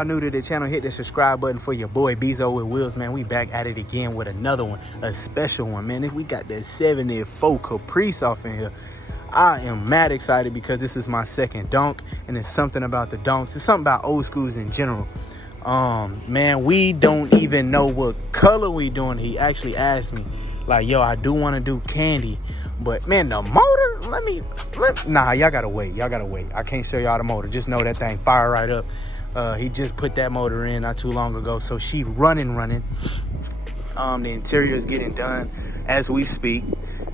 y'all new to the channel, hit the subscribe button for your boy Bezo with Wheels, man. We back at it again with another one, a special one, man. We got the 74 Caprice off in here. I am mad excited because this is my second donk, and it's something about the donks. It's something about old schools in general. Man, we don't even know what color we doing. He actually asked me, like, yo, I do want to do candy, but man, the motor, nah, y'all gotta wait. I can't show y'all the motor. Just know that thing fire right up. He just put that motor in not too long ago, so she running. The interior is getting done as we speak.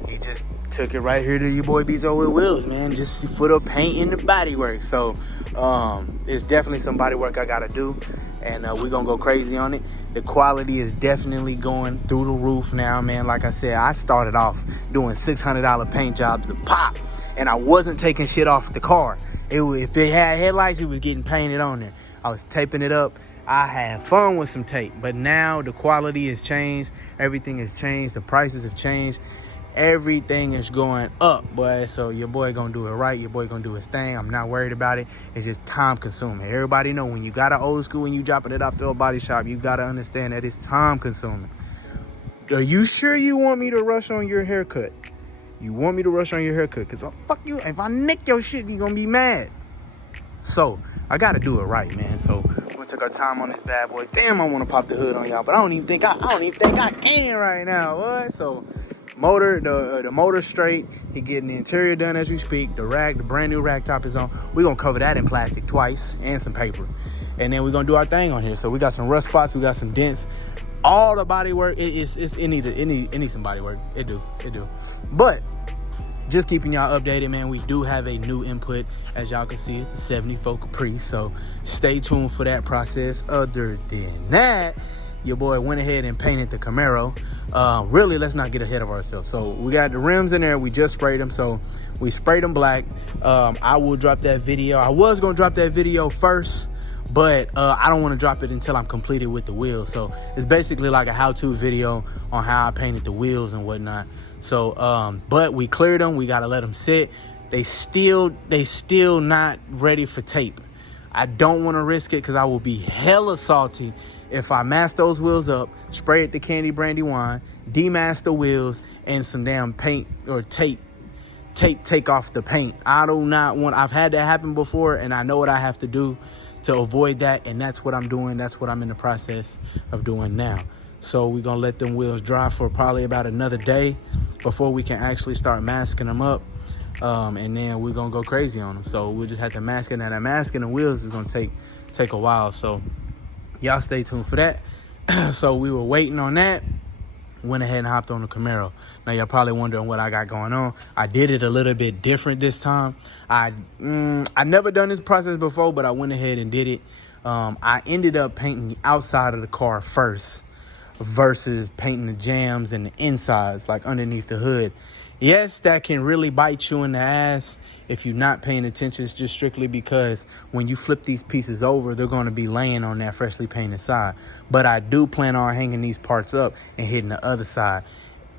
He just took it right here to your boy Bezo with Wheels, man. Just for the paint and the body work. So it's definitely some body work I gotta do, and we're gonna go crazy on it. The quality is definitely going through the roof now, man. Like I said, I started off doing $600 paint jobs to pop, and I wasn't taking shit off the car. If it had headlights, it was getting painted on there. I was taping it up. I had fun with some tape, but now the quality has changed. Everything has changed. The prices have changed. Everything is going up, boy. So your boy gonna do it right. Your boy gonna do his thing. I'm not worried about it. It's just time consuming. Everybody know when you got an old school and you dropping it off to a body shop, you gotta understand that it's time consuming. Are you sure you want me to rush on your haircut? You want me to rush on your haircut? Cause fuck you. If I nick your shit, you gonna be mad. So I gotta do it right, man. So we're gonna take our time on this bad boy. Damn, I wanna pop the hood on y'all, but I don't even think I can right now. What? So motor, the motor straight. He getting the interior done as we speak. The brand new rack top is on. We're gonna cover that in plastic twice and some paper, and then we're gonna do our thing on here. So we got some rust spots, we got some dents. All the body work, it needs some body work. It do. But just keeping y'all updated, man. We do have a new input, as y'all can see. It's the 74 Caprice, so stay tuned for that process. Other than that, your boy went ahead and painted the Camaro. Really, let's not get ahead of ourselves. So we got the rims in there. We just sprayed them, so we sprayed them black. I will drop that video. I was gonna drop that video first, but I don't want to drop it until I'm completed with the wheels. So it's basically like a how-to video on how I painted the wheels and whatnot. So but we cleared them. We gotta let them sit. They still not ready for tape. I don't want to risk it because I will be hella salty if I mask those wheels up, spray it the candy brandy wine, demask the wheels, and some damn paint or tape take off the paint. I do not want. I've had that happen before, and I know what I have to do to avoid that, and that's what I'm doing. That's what I'm in the process of doing now. So we're gonna let them wheels dry for probably about another day before we can actually start masking them up, and then we're gonna go crazy on them. So we'll just have to mask it, and that masking the wheels is gonna take a while. So y'all stay tuned for that. So we were waiting on that. Went ahead and hopped on the Camaro. Now y'all probably wondering what I got going on. I did it a little bit different this time. I never done this process before, but I went ahead and did it. I ended up painting the outside of the car first versus painting the jams and the insides, like underneath the hood. Yes, that can really bite you in the ass if you're not paying attention. It's just strictly because when you flip these pieces over, they're going to be laying on that freshly painted side. But I do plan on hanging these parts up and hitting the other side.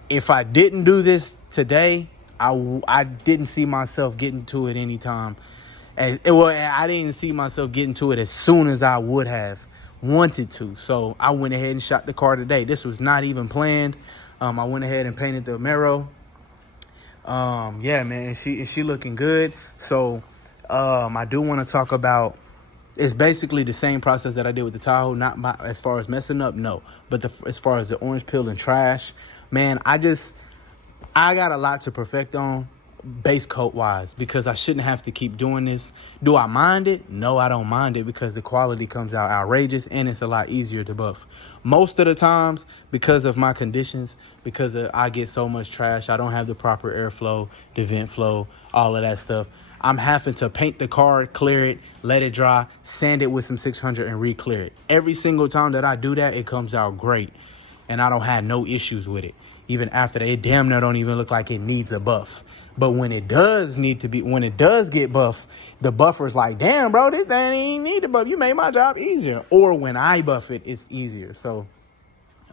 If I didn't do this today, I didn't see myself getting to it anytime. I didn't see myself getting to it as soon as I would have wanted to. So I went ahead and shot the car today. This was not even planned. I went ahead and painted the Camaro. Yeah, man, she looking good. So I do want to talk about, it's basically the same process that I did with the Tahoe, not as far as messing up, no, but as far as the orange peel and trash, man, I got a lot to perfect on base coat wise, because I shouldn't have to keep doing this. Do I mind it? No, I don't mind it, because the quality comes out outrageous and it's a lot easier to buff. Most of the times, because of my conditions, because I get so much trash, I don't have the proper airflow, the vent flow, all of that stuff, I'm having to paint the car, clear it, let it dry, sand it with some 600 and re-clear it. Every single time that I do that, it comes out great, and I don't have no issues with it. Even after that, it damn near don't even look like it needs a buff. But when it does get buff, the buffer's like, damn, bro, this thing ain't need to buff. You made my job easier. Or when I buff it, it's easier. So,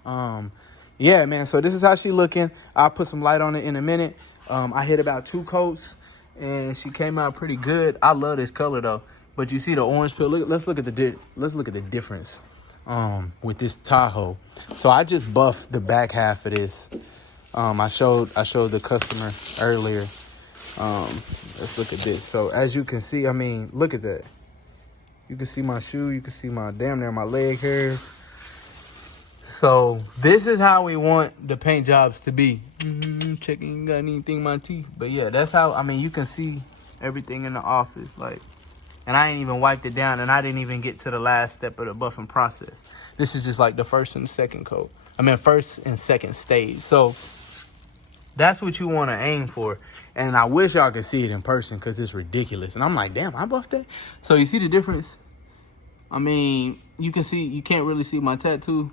yeah, man. So this is how she looking. I'll put some light on it in a minute. I hit about 2 coats, and she came out pretty good. I love this color, though. But you see the orange peel. Let's look at the difference with this Tahoe. So I just buffed the back half of this. I showed the customer earlier. Let's look at this. So as you can see, I mean, look at that. You can see my shoe. You can see my damn near my leg hairs. So this is how we want the paint jobs to be. Checking, got anything in my teeth. But yeah, that's how, I mean, you can see everything in the office. Like, and I ain't even wiped it down, and I didn't even get to the last step of the buffing process. This is just like the first and second coat. I mean, first and second stage. So that's what you want to aim for. And I wish y'all could see it in person because it's ridiculous. And I'm like, damn, I buffed that. So you see the difference? I mean, you can see, you can't really see my tattoo,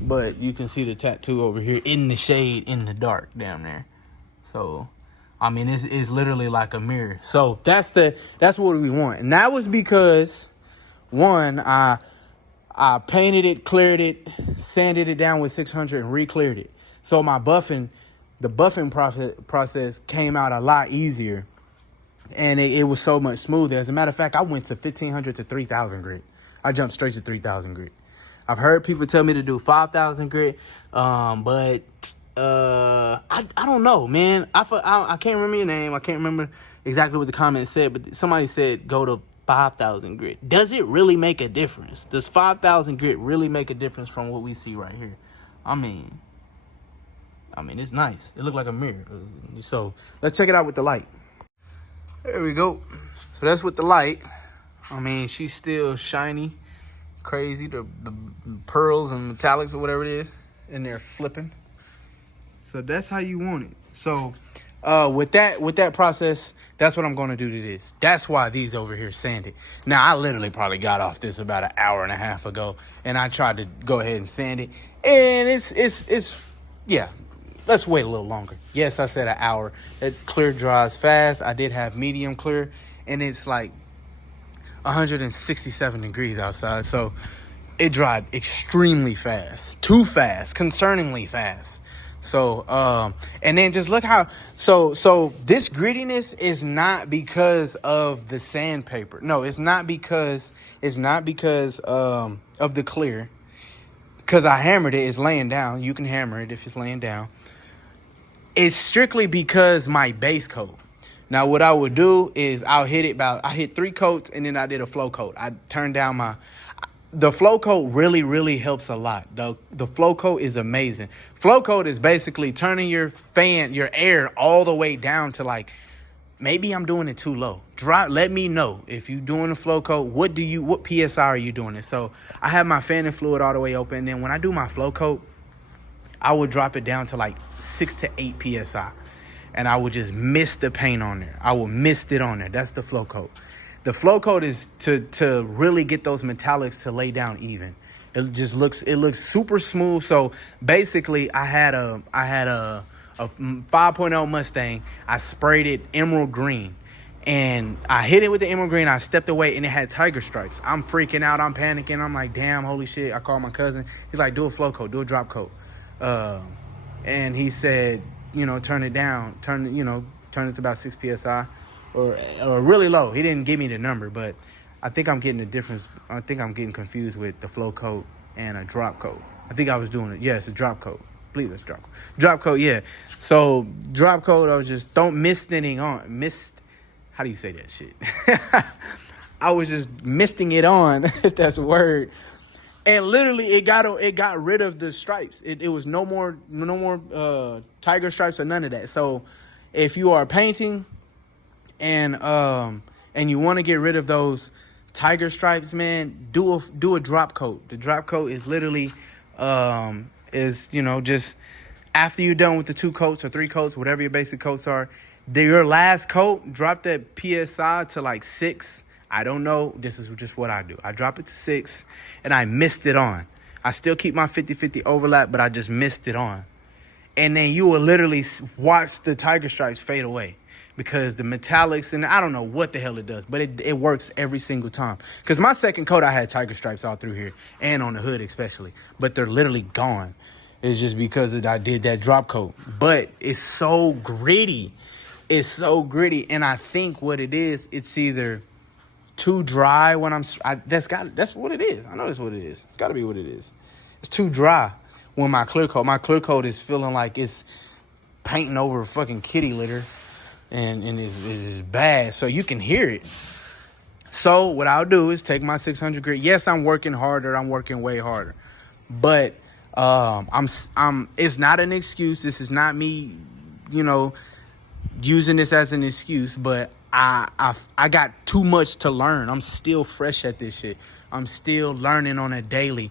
but you can see the tattoo over here in the shade, in the dark down there. So, I mean, it's literally like a mirror. So that's what we want. And that was because, one, I painted it, cleared it, sanded it down with 600 and re-cleared it. So my the buffing process came out a lot easier, and it was so much smoother. As a matter of fact, I went to 1,500 to 3,000 grit. I jumped straight to 3,000 grit. I've heard people tell me to do 5,000 grit, but I don't know, man. I can't remember your name. I can't remember exactly what the comment said, but somebody said go to 5,000 grit. Does it really make a difference? Does 5,000 grit really make a difference from what we see right here? I mean, it's nice. It looked like a mirror. So let's check it out with the light. There we go. So that's with the light. I mean, she's still shiny, crazy. The pearls and metallics or whatever it is in there flipping. So that's how you want it. So with that process, that's what I'm going to do to this. That's why these over here sanded. Now, I literally probably got off this about an hour and a half ago, and I tried to go ahead and sand it. And it's yeah. Let's wait a little longer. Yes, I said an hour. It clear dries fast. I did have medium clear, and it's like 167 degrees outside. So it dried extremely fast. Too fast. Concerningly fast. So, and then just look how, so this grittiness is not because of the sandpaper. No, it's not because of the clear. Because I hammered it. It's laying down. You can hammer it if it's laying down. It's strictly because my base coat. Now, what I would do is I hit 3 coats, and then I did a flow coat. I turned down the flow coat really helps a lot. The flow coat is amazing. Flow coat is basically turning your air all the way down to, like, maybe I'm doing it too low. Let me know if you're doing a flow coat. What PSI are you doing it? So I have my fan and fluid all the way open. And then when I do my flow coat, I would drop it down to like 6 to 8 PSI. And I would just mist the paint on there. I will mist it on there. That's the flow coat. The flow coat is to really get those metallics to lay down even. It looks super smooth. So basically I had a 5.0 Mustang. I sprayed it emerald green, and I hit it with the emerald green. I stepped away, and it had tiger stripes. I'm freaking out. I'm panicking. I'm like, damn, holy shit. I called my cousin. He's like, do a flow coat, do a drop coat. And he said, turn it down, turn it to about 6 PSI or really low. He didn't give me the number, but I think I'm getting the difference. I think I'm getting confused with the flow coat and a drop coat. I think I was doing it. Yeah, it's a drop coat. I believe it's drop coat. Drop coat, yeah. So drop coat, I was just, don't mist anything on. How do you say that shit? I was just misting it on, if that's a word. And literally, it got rid of the stripes. It was no more tiger stripes or none of that. So if you are painting and you want to get rid of those tiger stripes, man, do a drop coat. The drop coat is literally just after you're done with the 2 coats or 3 coats, whatever your basic coats are, your last coat, drop that PSI to like 6. I don't know. This is just what I do. I drop it to 6, and I mist it on. I still keep my 50-50 overlap, but I just mist it on. And then you will literally watch the tiger stripes fade away because the metallics, and I don't know what the hell it does, but it works every single time. Because my second coat, I had tiger stripes all through here and on the hood especially, but they're literally gone. It's just because I did that drop coat. But it's so gritty. It's so gritty. And I think what it is, it's either too dry when that's what it is. I know that's what it is. It's got to be what it is. It's too dry when my clear coat is feeling like it's painting over fucking kitty litter, and it's just bad. So you can hear it. So what I'll do is take my 600 grit. Yes, I'm working harder. I'm working way harder, but I'm. It's not an excuse. This is not me, using this as an excuse. But I got too much to learn. I'm still fresh at this shit. I'm still learning on a daily.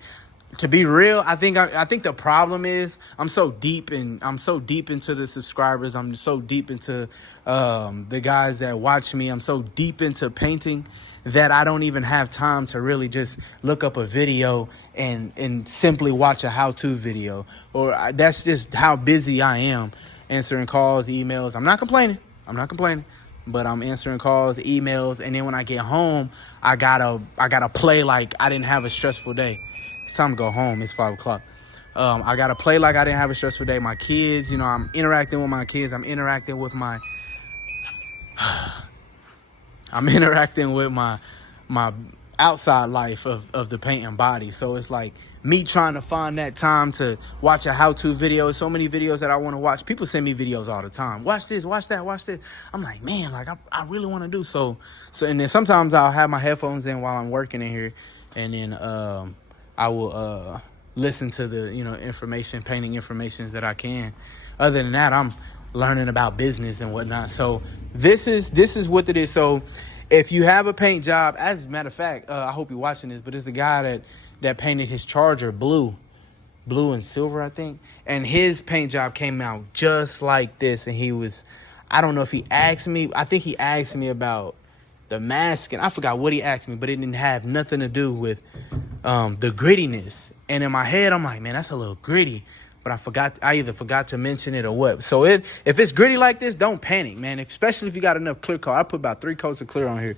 To be real, I think the problem is I'm so deep into the subscribers. I'm so deep into the guys that watch me. I'm so deep into painting that I don't even have time to really just look up a video and simply watch a how-to video. Or that's just how busy I am answering calls, emails. I'm not complaining, but I'm answering calls, emails, and then when I get home, I gotta play like I didn't have a stressful day. It's time to go home. It's 5 o'clock. I got to play like I didn't have a stressful day. My kids, I'm interacting with my kids. I'm interacting with my outside life of the paint and body. So it's like me trying to find that time to watch a how-to video. So many videos that I want to watch. People send me videos all the time. Watch this, watch that, watch this. I'm like, man, like I really want to do so. And then sometimes I'll have my headphones in while I'm working in here. And then I will listen to the painting informations that I can. Other than that, I'm learning about business and whatnot. So this is what it is. So if you have a paint job, as a matter of fact, I hope you're watching this, but it's the guy that painted his Charger blue and silver, I think. And his paint job came out just like this. And I don't know if he asked me. I think he asked me about the mask, and I forgot what he asked me, but it didn't have nothing to do with the grittiness. And in my head, I'm like, man, that's a little gritty. But I either forgot to mention it or what. So if it's gritty like this, don't panic, man. Especially if you got enough clear coat. I put about 3 coats of clear on here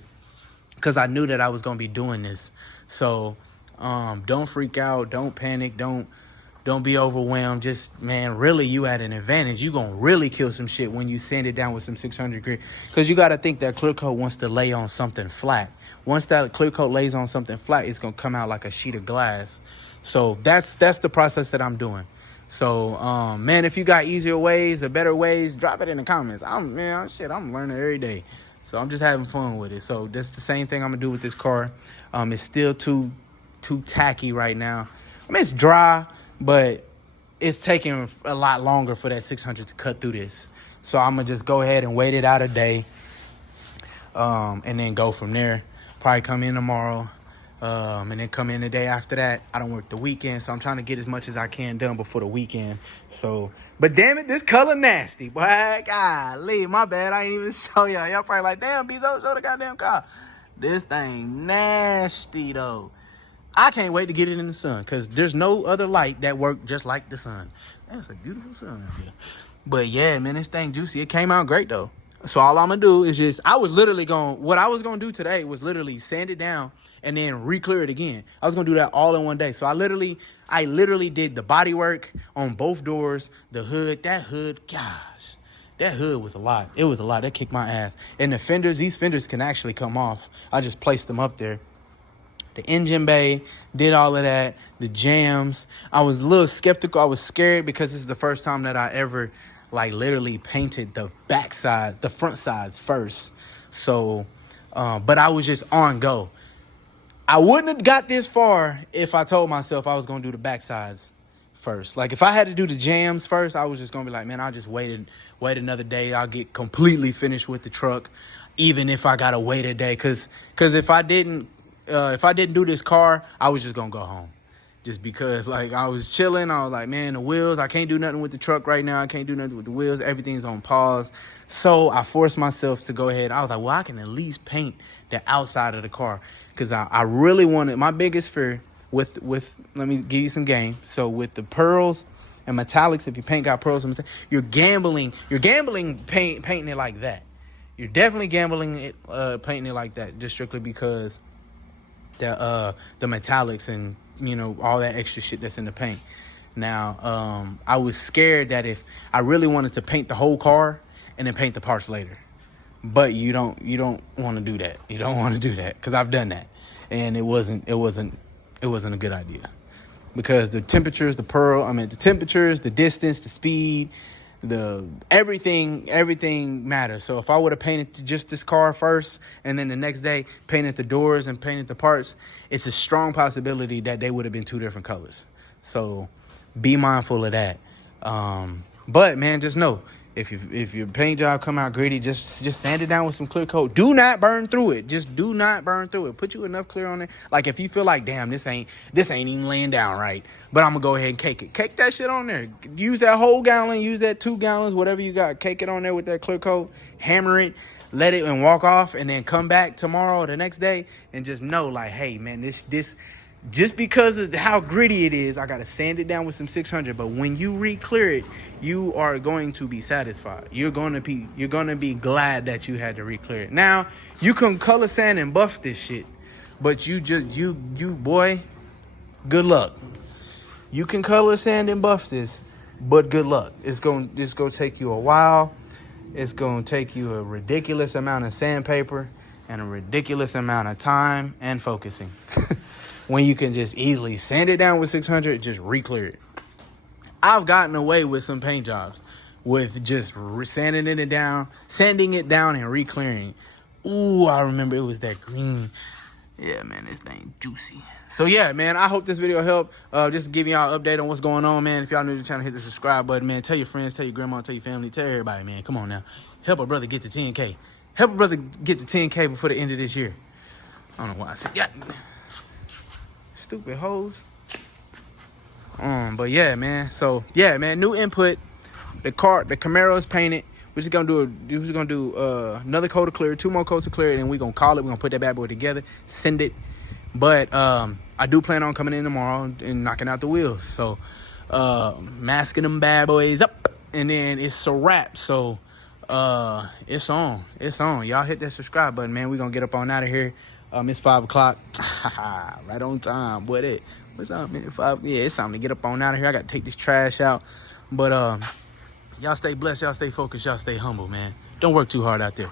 because I knew that I was going to be doing this. So don't freak out. Don't panic. Don't be overwhelmed. Just, man, really, you at an advantage. You going to really kill some shit when you sand it down with some 600 grit. Because you got to think that clear coat wants to lay on something flat. Once that clear coat lays on something flat, it's going to come out like a sheet of glass. So that's the process that I'm doing. So, man, if you got easier ways or better ways, drop it in the comments. I'm learning every day. So I'm just having fun with it. So that's the same thing I'm going to do with this car. It's still too tacky right now. I mean, it's dry, but it's taking a lot longer for that 600 to cut through this. So I'm going to just go ahead and wait it out a day, and then go from there. Probably come in tomorrow. And then come in the day after that. I don't work the weekend, so I'm trying to get as much as I can done before the weekend. So, but damn it, this color nasty, boy. Golly, my bad. I ain't even show y'all. Y'all probably like, damn, Bezo, show the goddamn car. This thing nasty, though. I can't wait to get it in the sun, because there's no other light that work just like the sun. That's a beautiful sun out here. But yeah, man, this thing juicy. It came out great, though. So all I'm going to do is what I was going to do today was literally sand it down and then re-clear it again. I was going to do that all in one day. So I literally did the body work on both doors, the hood. That hood, gosh, that hood was a lot. It was a lot. That kicked my ass. And the fenders, these fenders can actually come off. I just placed them up there. The engine bay, did all of that. The jams. I was a little skeptical. I was scared because this is the first time that I ever literally painted the backside, the front sides first. So, but I was just on go. I wouldn't have got this far if I told myself I was going to do the back sides first. Like if I had to do the jams first, I was just going to be like, man, I'll just wait another day. I'll get completely finished with the truck, even if I got to wait a day. Cause if I didn't do this car, I was just going to go home. Just because, I was chilling. I was like, man, the wheels, I can't do nothing with the truck right now. I can't do nothing with the wheels. Everything's on pause. So I forced myself to go ahead. I was like, well, I can at least paint the outside of the car. Because I really wanted, my biggest fear with, let me give you some game. So with the pearls and metallics, if your paint got pearls and metallics, you're gambling painting it like that. You're definitely gambling it, painting it like that, just strictly because the metallics and all that extra shit that's in the paint. Now, I was scared that if I really wanted to paint the whole car and then paint the parts later. But you don't want to do that. You don't want to do that, because I've done that, and it wasn't a good idea, because the temperatures, the temperatures, the distance, the speed, everything matters. So if I would have painted just this car first, and then the next day painted the doors and painted the parts, it's a strong possibility that they would have been two different colors. So be mindful of that. But man, just know, if your paint job come out gritty, just sand it down with some clear coat. Do not burn through it. Just do not burn through it. Put you enough clear on it. Like if you feel like, damn, this ain't even laying down right, but I'm gonna go ahead and cake it. Cake that shit on there. Use that whole gallon. Use that 2 gallons, whatever you got. Cake it on there with that clear coat. Hammer it. Let it and walk off, and then come back tomorrow or the next day and just know, like, hey man, this. Just because of how gritty it is, I got to sand it down with some 600. But when you re-clear it, you are going to be satisfied. You're going to be glad that you had to re-clear it. Now, you can color sand and buff this shit, but you boy, good luck. You can color sand and buff this, but good luck. It's going to take you a while. It's going to take you a ridiculous amount of sandpaper and a ridiculous amount of time and focusing. When you can just easily sand it down with 600, just re-clear it. I've gotten away with some paint jobs with just sanding it down and re-clearing. Ooh, I remember it was that green. Yeah, man, this thing juicy. So yeah, man, I hope this video helped. Just giving y'all an update on what's going on, man. If y'all new to the channel, hit the subscribe button, man. Tell your friends, tell your grandma, tell your family, tell everybody, man. Come on now. Help a brother get to 10K. Help a brother get to 10K before the end of this year. I don't know why I said that. Stupid hoes. But yeah, man. So yeah, man. New input. The Camaro is painted. We're just gonna do another coat of clear, 2 more coats of clear, and then we're gonna call it. We're gonna put that bad boy together, send it. But I do plan on coming in tomorrow and knocking out the wheels. So masking them bad boys up, and then it's a wrap. So it's on. Y'all hit that subscribe button, man. We're gonna get up on out of here. It's 5 o'clock. Right on time. What's up, man? 5. Yeah, it's time to get up on out of here. I got to take this trash out. But y'all stay blessed. Y'all stay focused. Y'all stay humble, man. Don't work too hard out there.